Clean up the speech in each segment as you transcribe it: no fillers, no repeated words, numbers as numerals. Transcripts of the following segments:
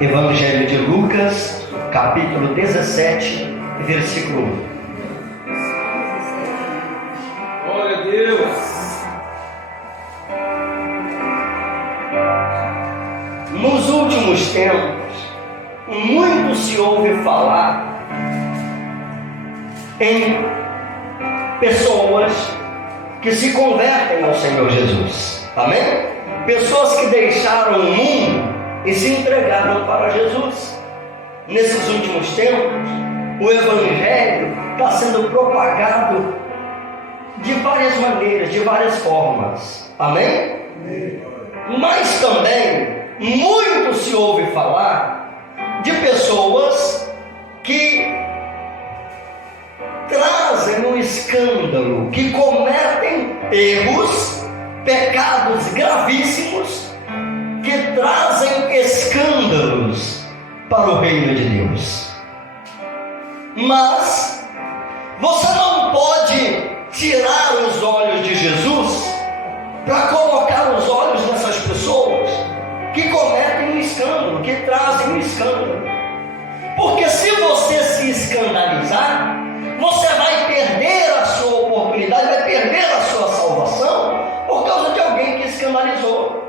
Evangelho de Lucas, capítulo 17, versículo 1. Glória a Deus. Nos últimos tempos, muito se ouve falar em pessoas que se convertem ao Senhor Jesus. Amém? Pessoas que deixaram o mundo e se entregaram para Jesus. Nesses últimos tempos, o Evangelho está sendo propagado de várias maneiras, de várias formas. Amém? Mas também, muito se ouve falar de pessoas que trazem um escândalo, que cometem erros, pecados gravíssimos, que trazem escândalos para o reino de Deus. Mas você não pode tirar os olhos de Jesus para colocar os olhos nessas pessoas que cometem um escândalo, que trazem um escândalo. Porque se você se escandalizar, você vai perder a sua oportunidade, vai perder a sua salvação por causa de alguém que escandalizou.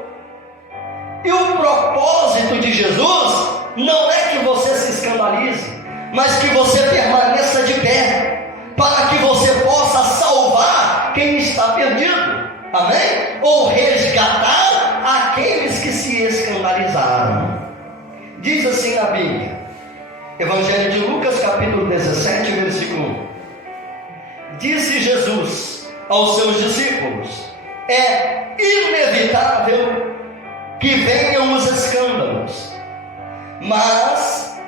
E o propósito de Jesus não é que você se escandalize, mas que você permaneça de pé, para que você possa salvar quem está perdido. Amém? Ou resgatar aqueles que se escandalizaram. Diz assim na Bíblia, Evangelho de Lucas, capítulo 17, versículo 1. Disse Jesus aos seus discípulos: é inevitável que venham os escândalos, mas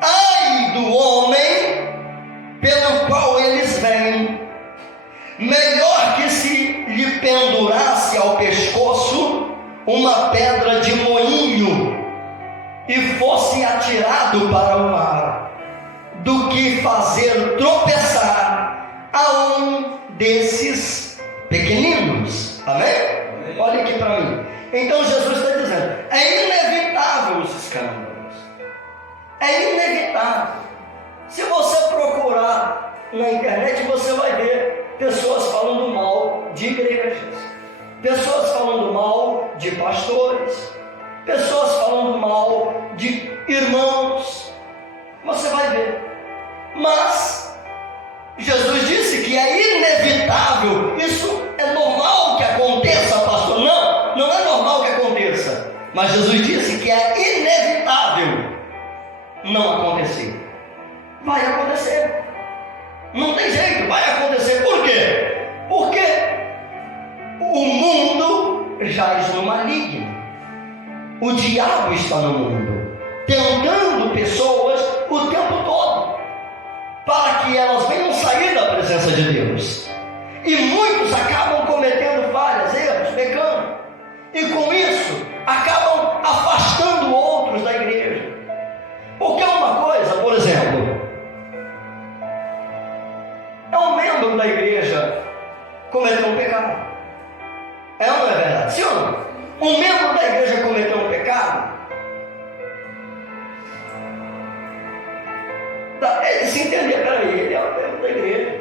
ai do homem pelo qual eles vêm. Melhor que se lhe pendurasse ao pescoço uma pedra de moinho e fosse atirado para o mar, do que fazer tropeçar a um desses pequeninos. Amém? Olha aqui para mim. Então Jesus está dizendo, é inevitável os escândalos. É inevitável. Se você procurar na internet, você vai ver pessoas falando mal de igrejas, pessoas falando mal de pastores, pessoas falando mal de irmãos. Você vai ver. Mas Jesus disse que é inevitável. Isso é normal que aconteça, pastor? Não é normal que aconteça. Mas Jesus disse que é inevitável não acontecer. Vai acontecer. Não tem jeito, vai acontecer. Por quê? Porque o mundo jaz no maligno. O diabo está no mundo, tentando pessoas o tempo todo, para que elas venham sair da presença de Deus. E muitos acabam cometendo falhas, erros, pecando. E com isso, acabam afastando outros da igreja. Porque uma coisa, por exemplo, é um membro da igreja cometer um pecado. É ou não é verdade? Sim ou não? Um membro da igreja cometeu um pecado, ele se entender, peraí, ele é um membro da igreja,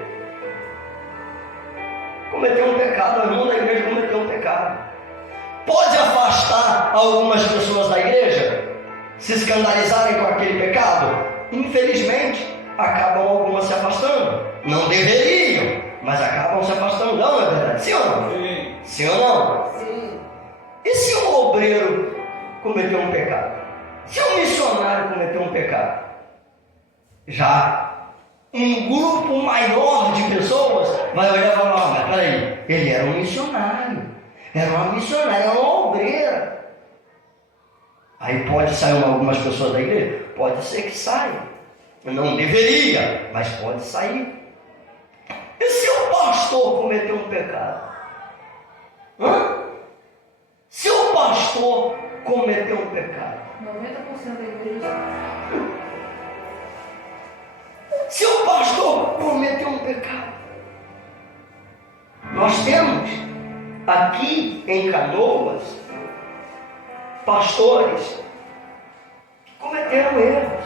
cometeu um pecado, o irmão da igreja cometeu um pecado. Pode afastar algumas pessoas da igreja, se escandalizarem com aquele pecado? Infelizmente, acabam algumas se afastando. Não deveriam, mas acabam se afastando. Não é verdade? Sim ou não? Sim. Sim ou não? Sim. E se um obreiro cometeu um pecado? Se um missionário cometeu um pecado? Já um grupo maior de pessoas vai olhar e falar, mas peraí, ele era um missionário, era uma missionária, era uma obreira. Aí pode sair algumas pessoas da igreja? Pode ser que saia. Não deveria, mas pode sair. E se o pastor cometeu um pecado? Se o pastor cometeu um pecado, 90% da igreja. se o pastor cometeu um pecado, nós temos aqui em Canoas pastores que cometeram erros,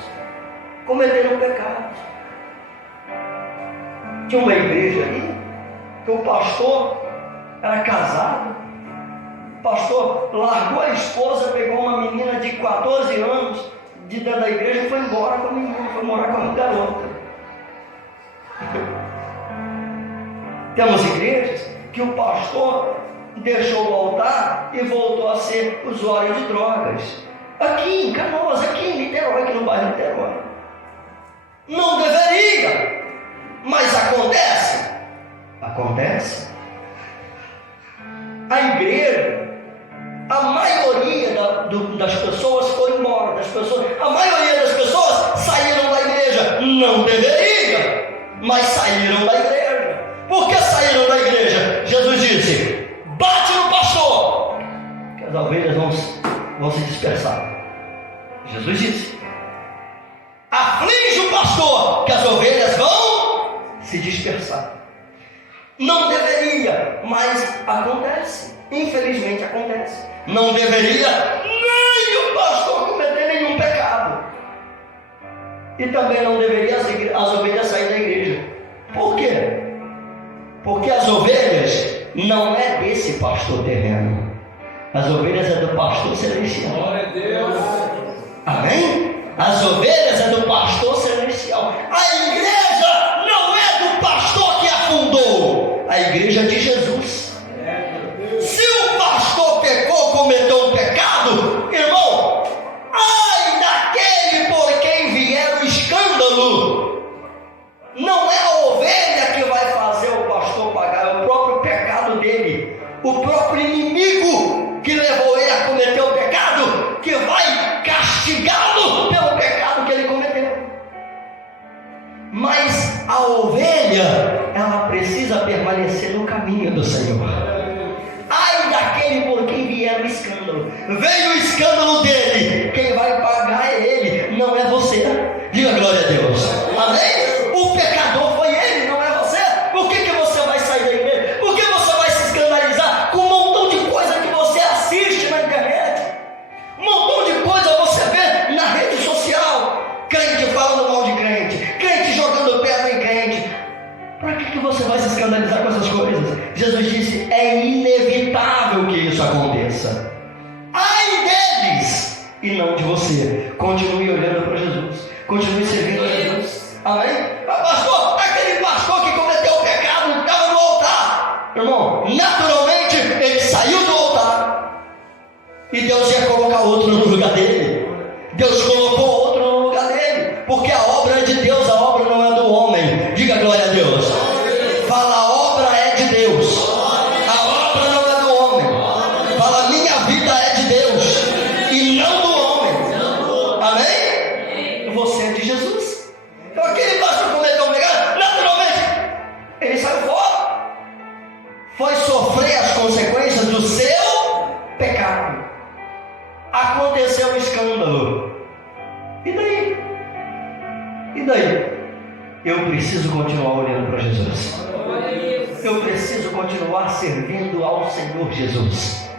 cometeram pecados. Tinha uma igreja ali, que o pastor era casado, o pastor largou a esposa, pegou uma menina de 14 anos de dentro da igreja e foi embora com a menina, foi morar com a garota. Temos igrejas que o pastor deixou o altar e voltou a ser usuário de drogas. Aqui em Canoas, aqui em Niterói, aqui no bairro de Niterói. Não deveria, mas acontece. Acontece. A igreja, a maioria das pessoas foi embora. A maioria das pessoas saíram da igreja. Não deveria, mas saíram da igreja. Por que saíram da igreja? Jesus disse: bate no pastor, que as ovelhas vão se dispersar. Jesus disse: aflige o pastor, que as ovelhas vão se dispersar. Não deveria, mas acontece. Infelizmente acontece. Não deveria nem o pastor cometer nenhum pecado. E também não deveria as ovelhas sair da igreja. Por quê? Porque as ovelhas não é desse pastor terreno. As ovelhas é do pastor celestial. Glória a Deus. Amém? As ovelhas é do pastor celestial. A igreja não é do pastor que a fundou. A igreja é de Jesus. Se o pastor pecou, cometeu um pecado, irmão, ai daquele por quem vier o escândalo. Não é a ovelha que vai fazer o pastor pagar, é o próprio pecado dele. O próprio inimigo que levou ele a cometer o pecado, que vai castigá-lo pelo pecado que ele cometeu. Mas a ovelha, ela precisa permanecer no caminho do Senhor. Ai daquele por quem vier o escândalo. Veio o escândalo dele, quem vai pagar é ele, não é você. Diga glória a Deus. Amém? O pecador foi ele, não é você. Por que você vai sair da igreja? Por que você vai se escandalizar com um montão de coisa que você assiste na internet? Um montão de coisa você vê na rede social. Crente falando mal de crente, crente jogando pedra em crente. Para que você vai se escandalizar com essas coisas? Jesus disse: é inevitável que isso aconteça. Ai deles e não de você. Continue olhando para Jesus, continue servindo a Jesus. Amém? Pastor, aquele pastor que cometeu o pecado estava no altar. Irmão, naturalmente ele saiu do altar e Deus ia colocar outro no lugar dele. Deus colocou outro no lugar dele, porque a obra é de Deus, a obra não é do homem. Diga glória a Deus. Fala: a obra é de Deus, a obra não é do homem. Fala: minha vida é de Deus e não do homem. Amém? Você é de Jesus. Então aquele pastor cometeu um pecado, naturalmente ele saiu fora, foi sofrer as consequências do seu pecado. Aconteceu um escândalo. E daí? E daí? Eu preciso continuar olhando para Jesus. Eu preciso continuar servindo ao Senhor Jesus.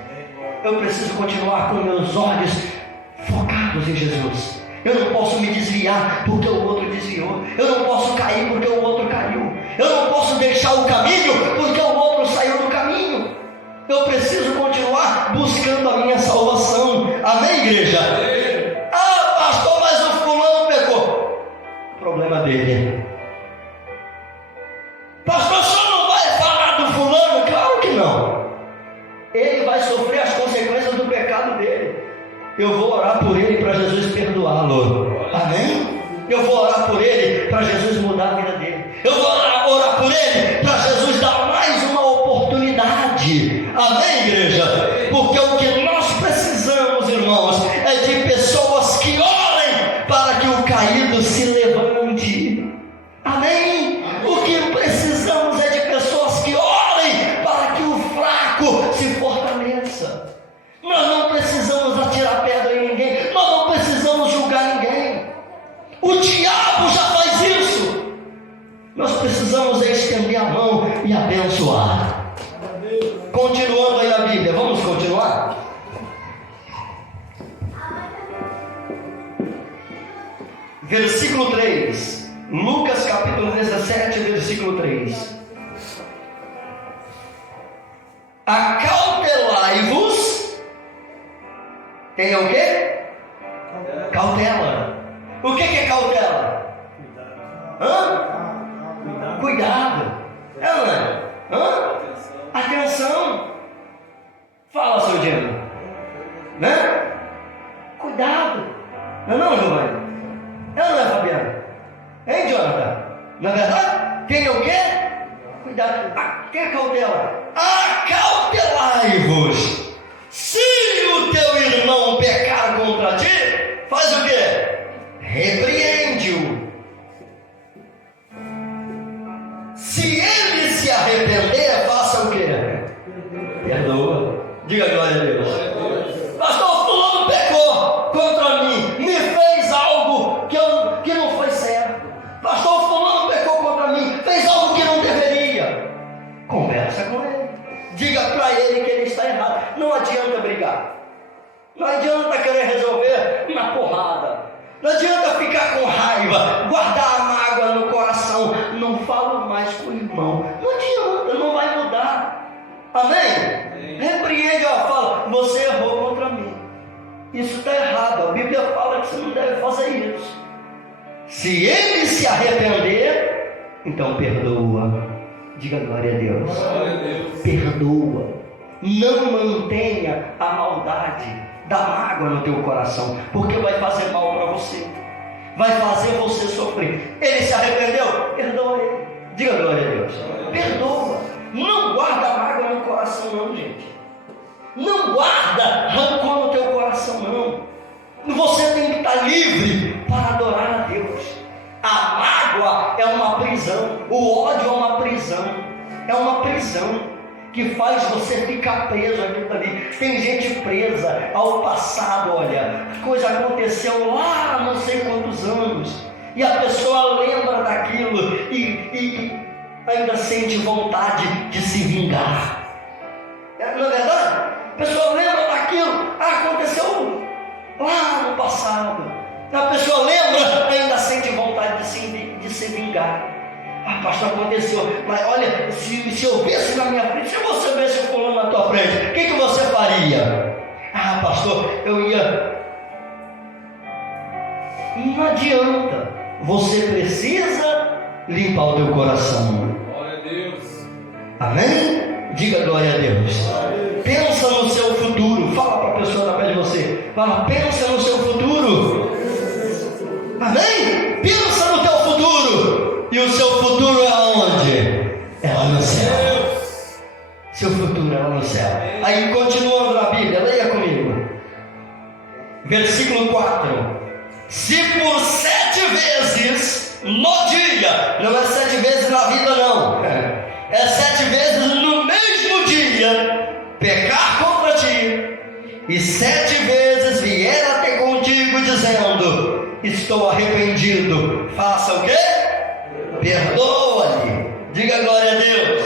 Eu preciso continuar com meus olhos focados em Jesus. Eu não posso me desviar porque o outro desviou. Eu não posso cair porque o outro caiu. Eu não posso deixar o caminho porque o outro saiu do caminho. Eu preciso continuar buscando a minha salvação. Amém, igreja? Ah, pastor, mas o fulano pecou. Problema dele. Pastor, o senhor não vai falar do fulano? Claro que não. Ele vai sofrer as consequências do pecado dele. Eu vou orar por ele para Jesus perdoá-lo. Amém? Eu vou orar por ele para Jesus mudar a vida dele. Eu vou orar por ele para Jesus dar mais uma oportunidade. Amém, igreja? Porque o que nós precisamos, irmãos, é de pessoas que orem para que o caído se levante. Amém? O que precisamos é de pessoas que orem para que o fraco se fortaleça. Nós não precisamos atirar pedra em ninguém, nós não precisamos julgar ninguém. O diabo já faz isso. Nós precisamos estender a mão e abençoar. Continuando aí a Bíblia, vamos continuar? versículo 3. Lucas capítulo 17, versículo 3. Acautelai-vos. Tem o quê? Cautela. O que é cautela? Cuidado. É, não é? Atenção. Fala, seu Diego. Né? Cuidado. Não, Giovanni? É, não é, Fabiano? Hein, Jonathan? Não é verdade? Tem o quê? Cuidado. Tem a cautela. Acautelai-vos. Se o teu irmão pecar contra ti, faz o quê? Repreende-o. Se ele se arrepender, faça o quê? Perdoa. Diga glória a Deus. Pastor, fulano pecou contra mim, me fez algo que não foi certo. Pastor, fulano pecou contra mim, fez algo que não deveria. Conversa com ele. Diga para ele que ele está errado. Não adianta brigar. Não adianta querer resolver na porrada. Não adianta ficar com raiva, guardar a mágoa no coração. Não falo mais com o irmão. Não adianta, não vai mudar. Amém? Repreende, fala, você errou contra mim. Isso está errado. A Bíblia fala que você não deve fazer isso. Se ele se arrepender, então perdoa. Diga glória a Deus. Glória a Deus. Perdoa. Não mantenha a maldade da mágoa no teu coração, porque vai fazer mal para você, vai fazer você sofrer. Ele se arrependeu? Perdoa ele. Diga glória a Deus. Perdoa. Não guarda mágoa no coração não, gente. Não guarda rancor no teu coração não. Você tem que estar livre para adorar a Deus. A mágoa é uma prisão. O ódio é uma prisão. É uma prisão que faz você ficar preso aqui ali. Tem gente presa ao passado. Olha, a coisa aconteceu lá não sei quantos anos, e a pessoa lembra daquilo e ainda sente vontade de se vingar. Não é verdade? A pessoa lembra daquilo, aconteceu lá no passado. A pessoa lembra, ainda sente vontade de se vingar. Pastor, aconteceu, mas olha, se eu visse na minha frente, se você visse o fulano na tua frente, o que você faria? Pastor, eu ia. Não adianta, você precisa limpar o teu coração. Glória a Deus. Amém? Diga glória a Deus. Pensa no seu futuro. Fala para a pessoa da perto de você. Fala, pensa no seu futuro. Amém? Pensa no teu futuro. E o seu futuro é aonde? É lá no céu. Seu futuro é lá no céu. Aí continuando na Bíblia, leia comigo. Versículo 4. Se por 7 vezes no dia, não é 7 vezes na vida não, é 7 vezes no mesmo dia, pecar contra ti, e 7 vezes vier até contigo dizendo, estou arrependido, faça o quê? Perdoa-lhe. Diga glória a Deus.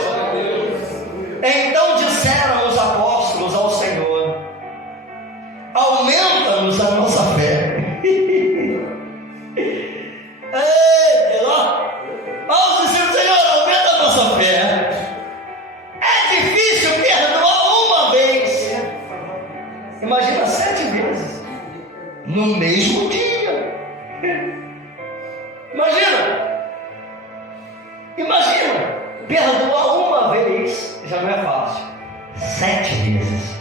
Então disseram os apóstolos ao Senhor, aumenta-nos a nossa fé. Vamos dizer, Senhor, aumenta a nossa fé. É difícil perdoar uma vez. Imagina 7 vezes no mesmo dia. Imagina, perdoar uma vez já não é fácil. 7 vezes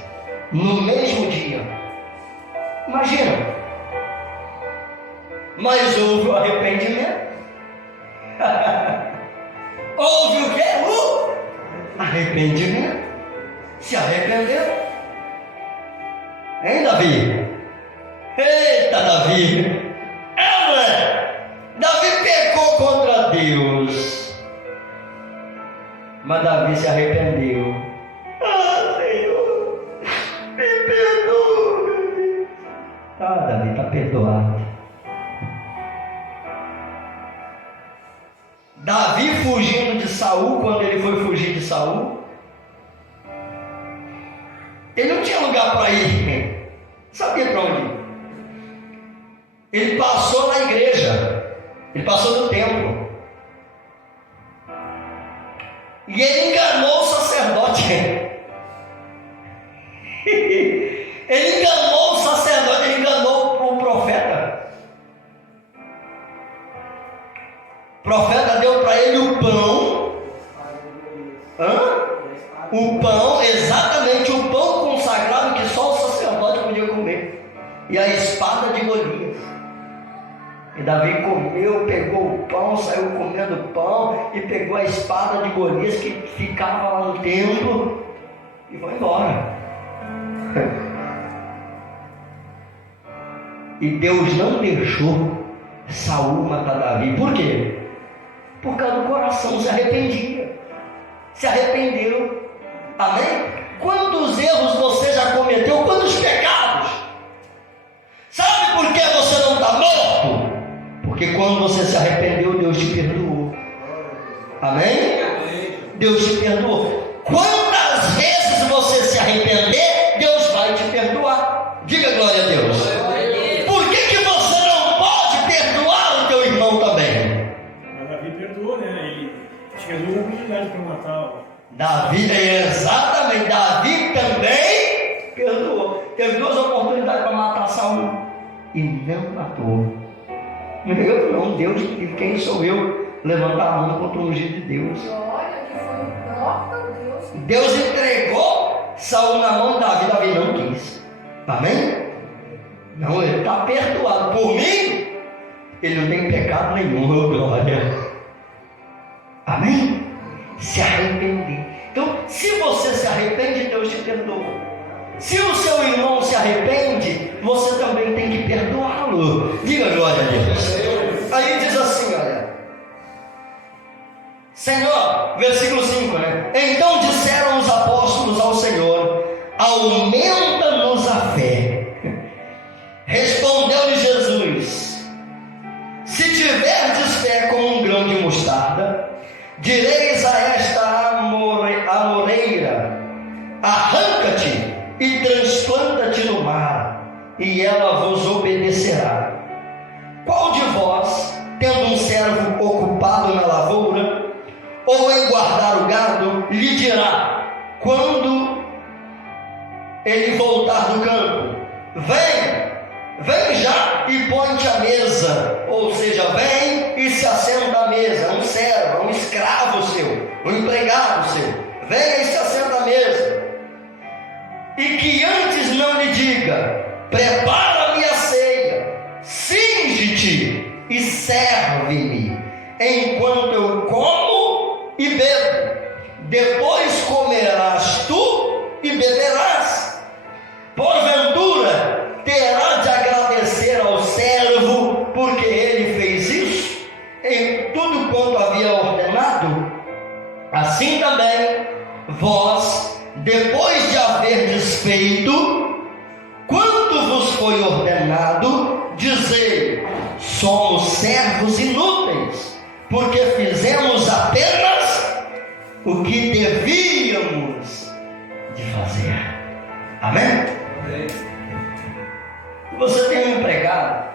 no mesmo dia. Imagina. Mas houve o arrependimento. Houve o quê? Arrependimento. Se arrependeu. Hein, Davi? Eita, Davi. Davi pecou contra Deus, mas Davi se arrependeu. Senhor, me perdoa. Davi está perdoado. Davi fugindo de Saul, quando ele foi fugir de Saul, ele não tinha lugar para ir, sabia para onde ir. Ele passou na igreja. Ele passou do tempo. E ele enganou o sacerdote. Ele enganou o sacerdote, ele enganou o profeta. O profeta deu para ele o pão. O pão, exatamente o pão consagrado que só o sacerdote podia comer. E a espada de Golias. E Davi comeu, pegou o pão, saiu comendo o pão e pegou a espada de Golias que ficava lá no templo e foi embora. E Deus não deixou Saul matar Davi. Por quê? Por causa do coração, se arrependia. Se arrependeu. Amém? Quantos erros você já cometeu? Quantos pecados? Sabe por que você não está morto? Porque quando você se arrependeu, Deus te perdoou. Amém? Deus te perdoou. Quantas vezes você se arrepender, Deus vai te perdoar. Diga glória a Deus. Por que você não pode perdoar o teu irmão também? Mas Davi perdoou, né? Ele tinha duas oportunidades para matar. Davi, exatamente, Davi também perdoou. Teve duas oportunidades para matar Saul e não matou. Eu não, Deus, quem sou eu? Levantar a mão contra o ungido de Deus. Olha, que foi o próprio Deus. Deus entregou Saul na mão de Davi, Davi não quis. Amém? Não, ele está perdoado. Por mim, ele não tem pecado nenhum, glória. Amém? Se arrepender. Então, se você se arrepende, Deus te perdoa. Se o seu irmão se arrepende, você também tem que perdoá-lo. Diga glória a Deus. Aí diz assim, olha. Senhor, versículo 5, né? Então disseram os apóstolos ao Senhor: aumenta-nos a fé. Respondeu-lhe Jesus: se tiverdes fé como um grão de mostarda, direis a esta amoreira: arranca-te e transplanta-te no mar, e ela vos obedecerá. Qual de vós, tendo um servo ocupado na lavoura, ou em guardar o gado, lhe dirá, quando ele voltar do campo: vem já e põe-te à mesa? Ou seja, vem e se assenta à mesa. Um servo, um escravo seu, um empregado seu, venha e se assenta à mesa. E que antes não lhe diga: prepara-me a ceia, cinge-te e serve-me, enquanto eu como e bebo. Depois comerás tu e beberás. Porventura terá de agradecer ao servo, porque ele fez isso em tudo quanto havia ordenado? Assim também vós, depois de haverdes feito quanto vos foi ordenado, dizei: somos servos inúteis, porque fizemos apenas o que devíamos de fazer. Amém? Você tem um empregado,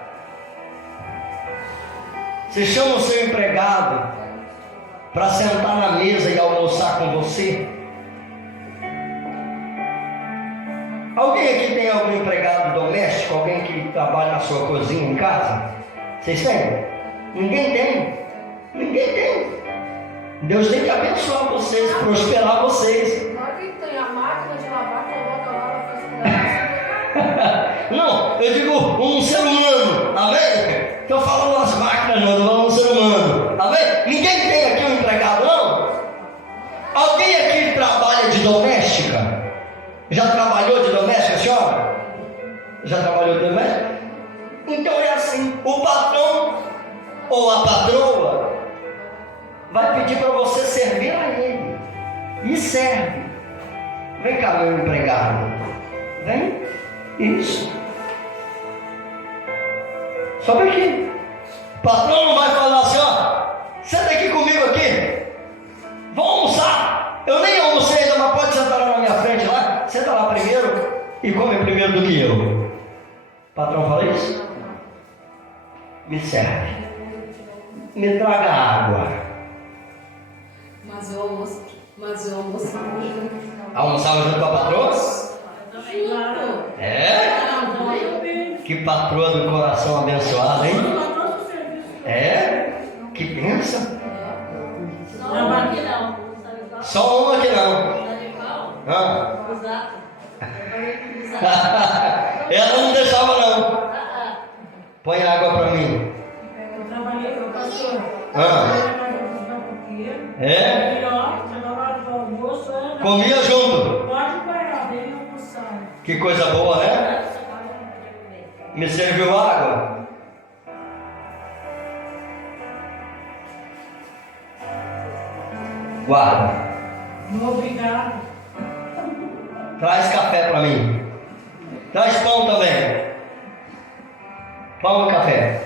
você chama o seu empregado para sentar na mesa e almoçar com você. Alguém aqui tem algum empregado doméstico? Alguém que trabalha na sua cozinha em casa? Vocês têm? Ninguém tem. Ninguém tem. Deus tem que abençoar vocês, prosperar vocês. Na hora que tem a máquina de lavar, coloca lá, faz Não, eu digo um ser humano. Amém? Estou falando das máquinas, não, estou falando um ser humano. Amém? Ninguém tem aqui um empregado, não? Alguém aqui trabalha de doméstica? Já trabalhou de doméstica, senhora? Já trabalhou de doméstica? Então é assim: o patrão ou a patroa vai pedir para você servir a ele. E serve. Vem cá, meu empregado. Vem. Isso. Sobe aqui. O patrão não vai falar assim: ó, senta aqui comigo aqui. Vamos almoçar. Eu nem almocei ainda, mas pode sentar lá na minha frente lá. Senta lá primeiro e come primeiro do que eu. O patrão fala isso? Me serve. me traga água. Mas eu almoço junto. Almoçava junto com a patroa? Junto. É? Que patroa do coração abençoado, hein? É? Que bênção. Só uma que não. Ela não deixava não. Põe água para mim. Eu trabalhei com o pastor. É? Almoço, Comia junto. pode parar, vem almoçar. Que coisa boa, né? Me serviu água. Guarda. Não, obrigado. Traz café para mim. Traz pão também. Pão e café.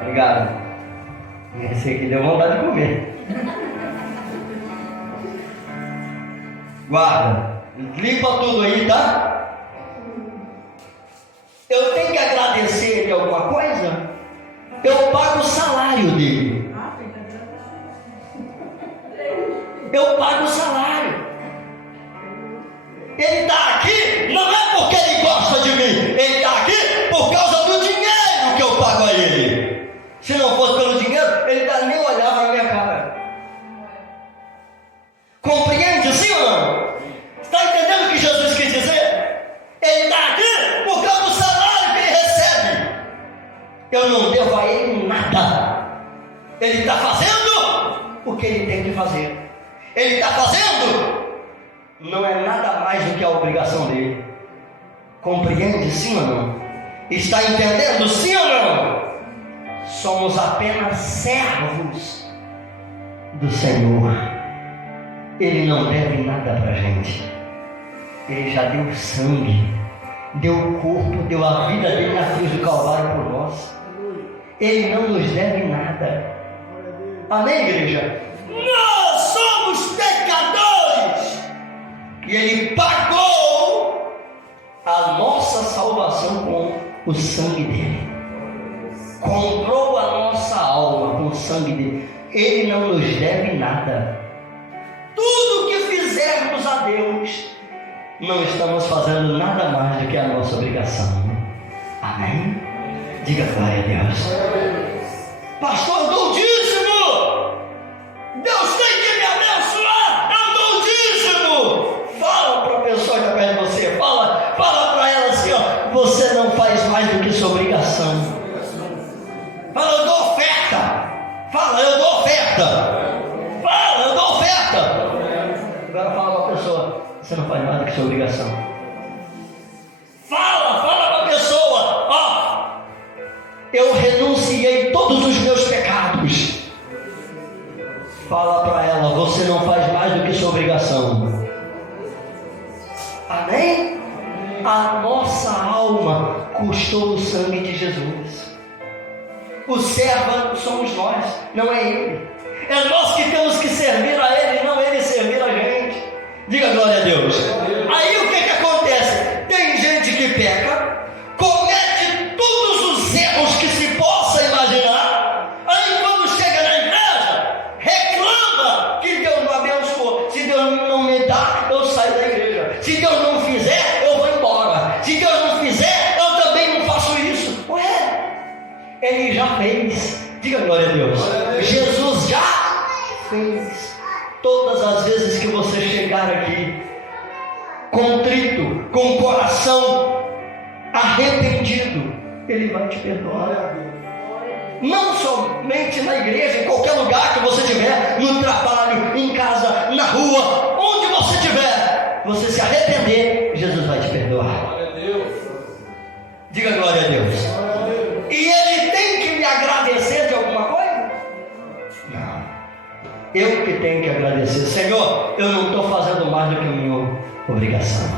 Obrigado. Esse aqui deu vontade de comer. Guarda. Limpa tudo aí, tá? Eu tenho que agradecer ele alguma coisa? Eu pago o salário dele. Eu pago o salário. Ele está aqui não é porque ele gosta de mim. Ele está aqui por causa do dinheiro que eu pago a ele. Se não fosse pelo dinheiro, ele nem olhava na minha cara. Compreende, sim ou não? Está entendendo o que Jesus quis dizer? Ele está aqui por causa do salário que ele recebe. Eu não devo a ele nada. Ele está fazendo o que ele tem que fazer. Ele está fazendo, não é nada mais do que a obrigação dele. Compreende, sim ou não? Está entendendo, sim ou não? Somos apenas servos do Senhor. Ele não deve nada para a gente. Ele já deu sangue, deu o corpo, deu a vida dele na cruz do Calvário por nós. Ele não nos deve nada. Amém, igreja? Nós somos pecadores e Ele pagou a nossa salvação com o sangue dele. Comprou a nossa alma com o sangue dele. Ele não nos deve nada. Tudo que fizermos a Deus, não estamos fazendo nada mais do que a nossa obrigação. Amém? Diga glória a Deus. Pastor, eu dou o dízimo. Deus tem que me abençoar. Eu dou o dízimo. Fala para a pessoa que está perto de você. Fala para ela assim, ó. Você não faz mais do que sua obrigação. Fala, eu dou oferta. Fala, eu dou oferta. Fala, eu dou oferta. Agora fala para a pessoa. Você não faz mais do que sua obrigação. Fala para a pessoa. Ó, eu renunciei todos os meus pecados. Fala para ela, você não faz mais do que sua obrigação. Amém? A nossa alma custou o sangue de Jesus. O servo somos nós, não é Ele. É nós que temos que servir a Ele, não Ele servir a gente. Diga glória a Deus. Aí o que acontece? Tem gente que peca, comete todos os erros que se possa imaginar. Aí quando chega na igreja, reclama que Deus não abençoou. Se Deus não me dá, eu saio da igreja. Se Deus não fizer, eu vou embora. Se Deus não fizer, eu também não faço isso. Ué, Ele já fez. Diga glória a Deus. Jesus já fez. Todas as vezes que você chegar aqui contrito, com o coração arrependido, Ele vai te perdoar. Não somente na igreja, em qualquer lugar que você estiver, no trabalho, em casa, na rua, onde você estiver, você se arrepender, Jesus vai te perdoar. Glória a Deus. Diga glória a Deus. E Ele tem que me agradecer de alguma coisa? Não. Eu que tenho que agradecer. Senhor, eu não estou fazendo mais do que a minha obrigação.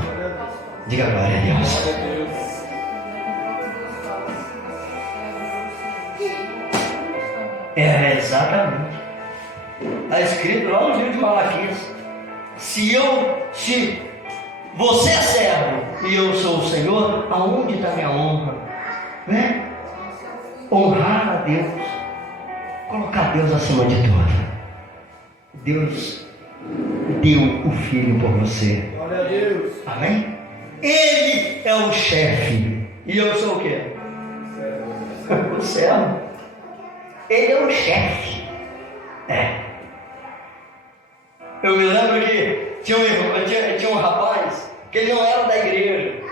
Diga glória a Deus. Glória a Deus. É, exatamente. Está escrito lá no livro de Malaquias. Se você é servo e eu sou o Senhor, aonde está minha honra? né? Honrar a Deus, colocar Deus acima de tudo. Deus deu o Filho por você. Glória a Deus. Amém? Ele é o chefe. E eu sou o quê? O servo. Ele é o chefe. É. Eu me lembro que tinha um rapaz que ele não era da igreja,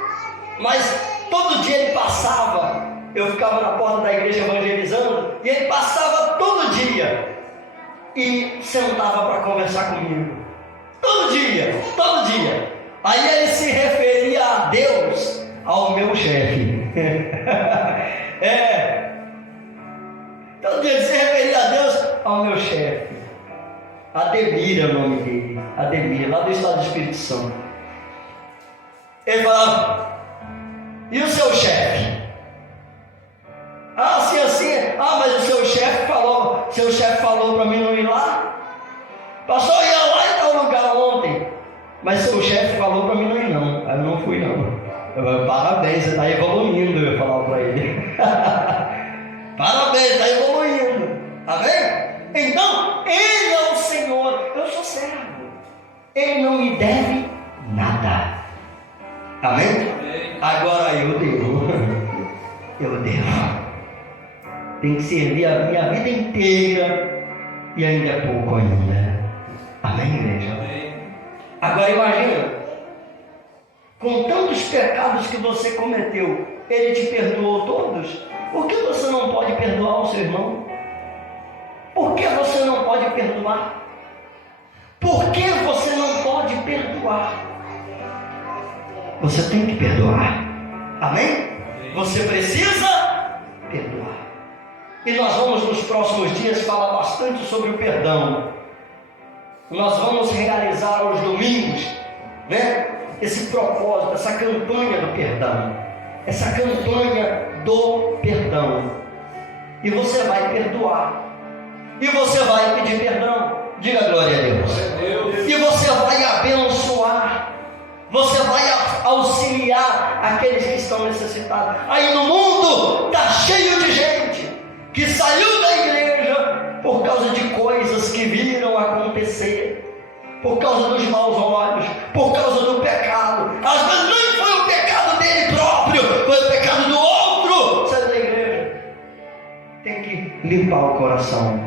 mas todo dia ele passava. Eu ficava na porta da igreja evangelizando e ele passava todo dia e sentava para conversar comigo. Todo dia, todo dia. Aí ele se referia a Deus, ao meu chefe. Todo dia ele se referia a Deus, ao meu chefe. Ademir é o nome dele. Ademir, lá do estado do Espírito Santo. Ele falava: e o seu chefe? Ah, assim. Ah, mas o seu chefe falou para mim não ir lá. Pastor, eu ia lá em tal lugar ontem, mas seu chefe falou para mim não ir não. Aí eu não fui não. Parabéns, você está evoluindo, eu falava para ele. Parabéns, está evoluindo. Amém? Então, Ele é o Senhor. Eu sou servo. Ele não me deve nada. Amém? Agora eu devo. Eu devo. Tem que servir a minha vida inteira e ainda é pouco ainda. Amém, igreja? Amém. Agora imagina, com tantos pecados que você cometeu, Ele te perdoou todos. Por que você não pode perdoar o seu irmão? Por que você não pode perdoar? Por que você não pode perdoar? Você tem que perdoar. Amém? Você precisa perdoar. E nós vamos nos próximos dias falar bastante sobre o perdão. Nós vamos realizar aos domingos, né, esse propósito, essa campanha do perdão. Essa campanha do perdão. E você vai perdoar. E você vai pedir perdão. Diga glória a Deus. E você vai abençoar. Você vai auxiliar aqueles que estão necessitados. Aí no mundo está cheio de gente que saiu da igreja por causa de coisas que viram acontecer, por causa dos maus olhos, por causa do pecado. Às vezes nem foi o pecado dele próprio, foi o pecado do outro. Sai da igreja. Tem que limpar o coração,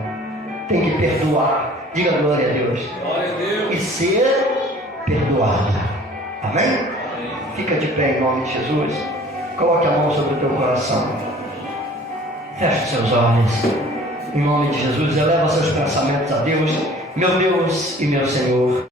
tem que perdoar. Diga glória a Deus. Glória a Deus. E ser perdoada. Amém? Fica de pé em nome de Jesus. Coloque a mão sobre o teu coração. Feche os seus olhos. Em nome de Jesus, eleva seus pensamentos a Deus, meu Deus e meu Senhor.